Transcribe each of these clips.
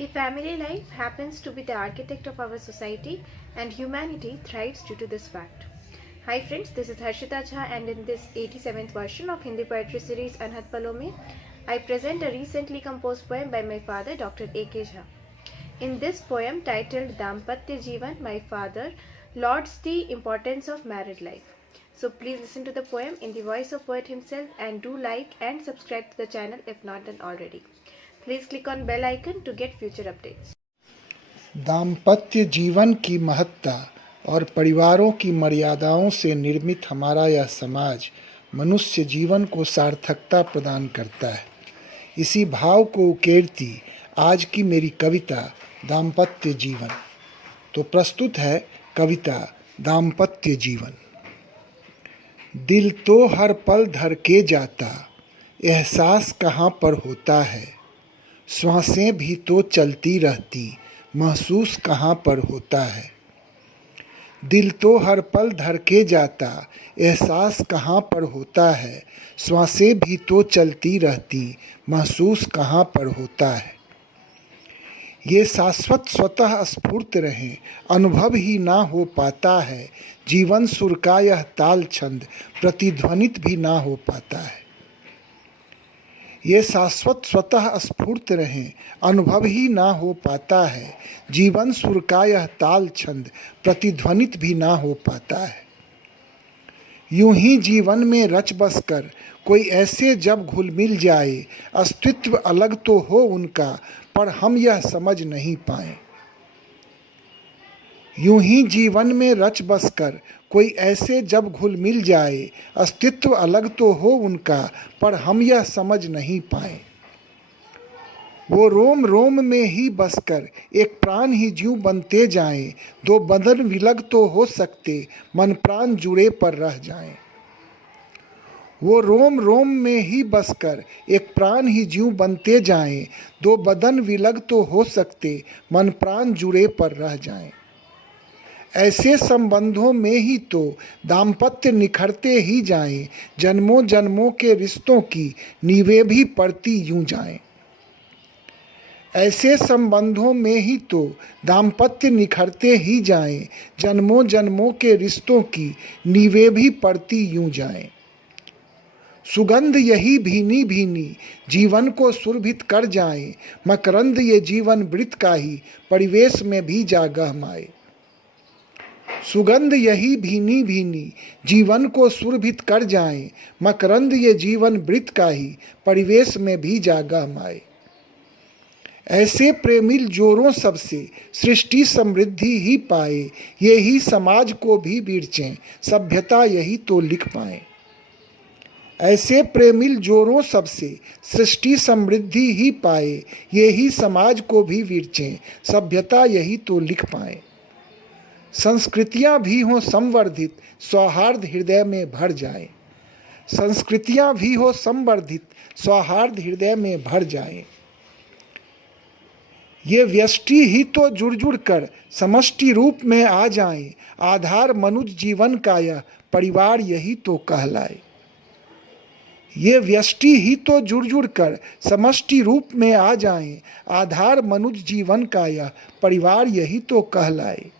A family life happens to be the architect of our society, and humanity thrives due to this fact. Hi friends, this is Harshita Jha, and in this 87th version of Hindi poetry series Anhat Palo Mein, I present a recently composed poem by my father Dr. A.K. Jha. In this poem titled Dampatya Jeevan, my father lauds the importance of married life. So please listen to the poem in the voice of poet himself and do like and subscribe to the channel if not done already. Please click on bell icon to get future updates. दाम्पत्य जीवन की महत्ता और परिवारों की मर्यादाओं से निर्मित हमारा यह समाज मनुष्य जीवन को सार्थकता प्रदान करता है। इसी भाव को उकेरती आज की मेरी कविता दाम्पत्य जीवन। तो प्रस्तुत है कविता दाम्पत्य जीवन। दिल तो हर पल धड़के जाता, एहसास कहाँ पर होता है। श्वासें भी तो चलती रहती, महसूस कहाँ पर होता है। दिल तो हर पल धड़के जाता, एहसास कहाँ पर होता है। श्वासें भी तो चलती रहती, महसूस कहाँ पर होता है। ये शाश्वत स्वतः स्फूर्त रहें, अनुभव ही ना हो पाता है। जीवन सुर का यह ताल छंद प्रतिध्वनित भी ना हो पाता है। ये शाश्वत स्वतः स्फूर्त रहें, अनुभव ही ना हो पाता है। जीवन सुर का यह ताल छंद प्रतिध्वनित भी ना हो पाता है। यूं ही जीवन में रच बस कर कोई ऐसे जब घुल मिल जाए, अस्तित्व अलग तो हो उनका पर हम यह समझ नहीं पाए। यूं ही जीवन में रच बस कर कोई ऐसे जब घुल मिल जाए, अस्तित्व अलग तो हो उनका पर हम यह समझ नहीं पाए। वो रोम रोम में ही बसकर एक प्राण ही जीव बनते जाएं। दो बदन विलग तो हो सकते, मन प्राण जुड़े पर रह जाएं। वो रोम रोम में ही बसकर एक प्राण ही जीव बनते जाएं। दो बदन विलग तो हो सकते, मन प्राण जुड़े पर रह जाएं। ऐसे संबंधों में ही तो दाम्पत्य निखरते ही जाएं। जन्मों जन्मों के रिश्तों की नींवें भी पड़ती यूं जाएं। ऐसे संबंधों में ही तो दाम्पत्य निखरते ही जाएं। जन्मों जन्मों के रिश्तों की नींवें भी पड़ती यूं जाएं। सुगंध यही भीनी भीनी जीवन को सुरभित कर जाएं। मकरंद ये जीवन वृत्त का ही परिवेश में भी जा गहमाए। सुगंध यही भीनी भीनी जीवन को सुरभित कर जाएं। मकरंद ये जीवन वृत्त का ही परिवेश में भी जा गहमाए। ऐसे प्रेमिल जोरों सबसे सृष्टि समृद्धि ही पाए। ये ही समाज को भी बिरचें, सभ्यता यही तो लिख पाए। ऐसे प्रेमिल जोरों सबसे सृष्टि समृद्धि ही पाए। ये ही समाज को भी विरचें, सभ्यता यही तो लिख पाए। संस्कृतियाँ भी हों संवर्धित, सौहार्द हृदय में भर जाए। संस्कृतियाँ भी हो संवर्धित, सौहार्द हृदय में भर जाए। ये व्यष्टि ही तो जुड़ जुड़ कर समष्टि रूप में आ जाएं। आधार मनुष्य जीवन का यह परिवार यही तो कहलाए। ये व्यष्टि ही तो जुड़ जुड़ कर समष्टि रूप में आ जाएं। आधार मनुष्य जीवन का यह परिवार यही तो कहलाए।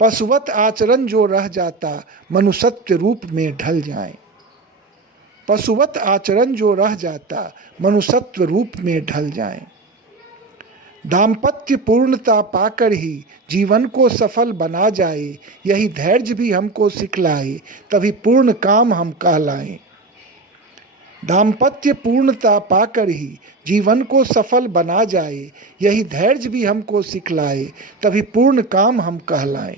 पशुवत आचरण जो रह जाता, मनुष्यत्व रूप में ढल जाए। पशुवत आचरण जो रह जाता, मनुष्यत्व रूप में ढल जाए। दाम्पत्य पूर्णता पाकर ही जीवन को सफल बना जाए। यही धैर्य भी हमको सिखलाए, तभी पूर्ण काम हम कहलाएं। दाम्पत्य पूर्णता पाकर ही जीवन को सफल बना जाए। यही धैर्य भी हमको सिखलाए, तभी पूर्ण काम हम कहलाएं।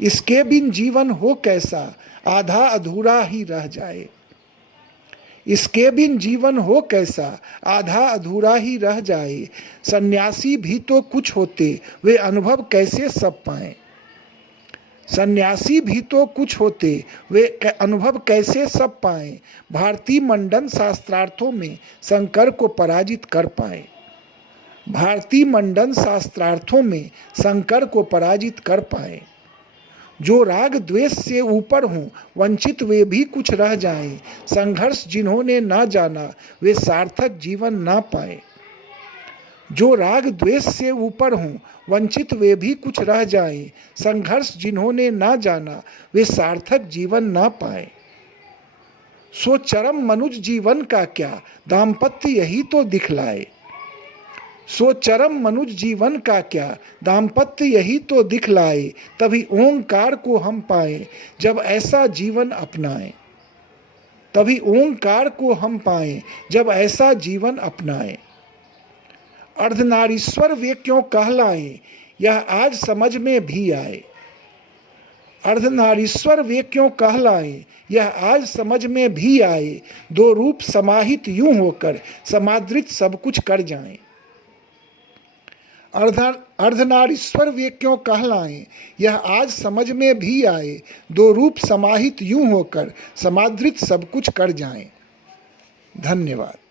इसके बिन जीवन हो कैसा, आधा अधूरा ही रह जाए। इसके बिन जीवन हो कैसा, आधा अधूरा ही रह जाए। सन्यासी भी तो कुछ होते, वे अनुभव कैसे सब पाएं। सन्यासी भी तो कुछ होते, वे अनुभव कैसे सब पाएं। भारतीय मंडन शास्त्रार्थों में शंकर को पराजित कर पाए। भारतीय मंडन शास्त्रार्थों में शंकर को पराजित कर पाए। जो राग द्वेष से ऊपर हों, वंचित वे भी कुछ रह जाएं। संघर्ष जिन्होंने ना जाना, वे सार्थक जीवन ना पाए। जो राग द्वेष से ऊपर हों, वंचित वे भी कुछ रह जाएं। संघर्ष जिन्होंने ना जाना, वे सार्थक जीवन ना पाएं। सो चरम मनुज जीवन का क्या, दाम्पत्य यही तो दिखलाए। सो चरम मनुज जीवन का क्या, दाम्पत्य यही तो दिखलाए। तभी ओंकार को हम पाएं, जब ऐसा जीवन अपनाएं। तभी ओंकार को हम पाएं, जब ऐसा जीवन अपनाएं। अर्धनारीश्वर वे क्यों कहलाएं, यह आज समझ में भी आए। अर्धनारीश्वर वे क्यों कहलाएं, यह आज समझ में भी आए। दो रूप समाहित यूं होकर, समादृत सब कुछ कर जाएं। अर्धनारीश्वर वे क्यों कहलाएं, यह आज समझ में भी आए। दो रूप समाहित यूं होकर, समादृत सब कुछ कर जाएं। धन्यवाद।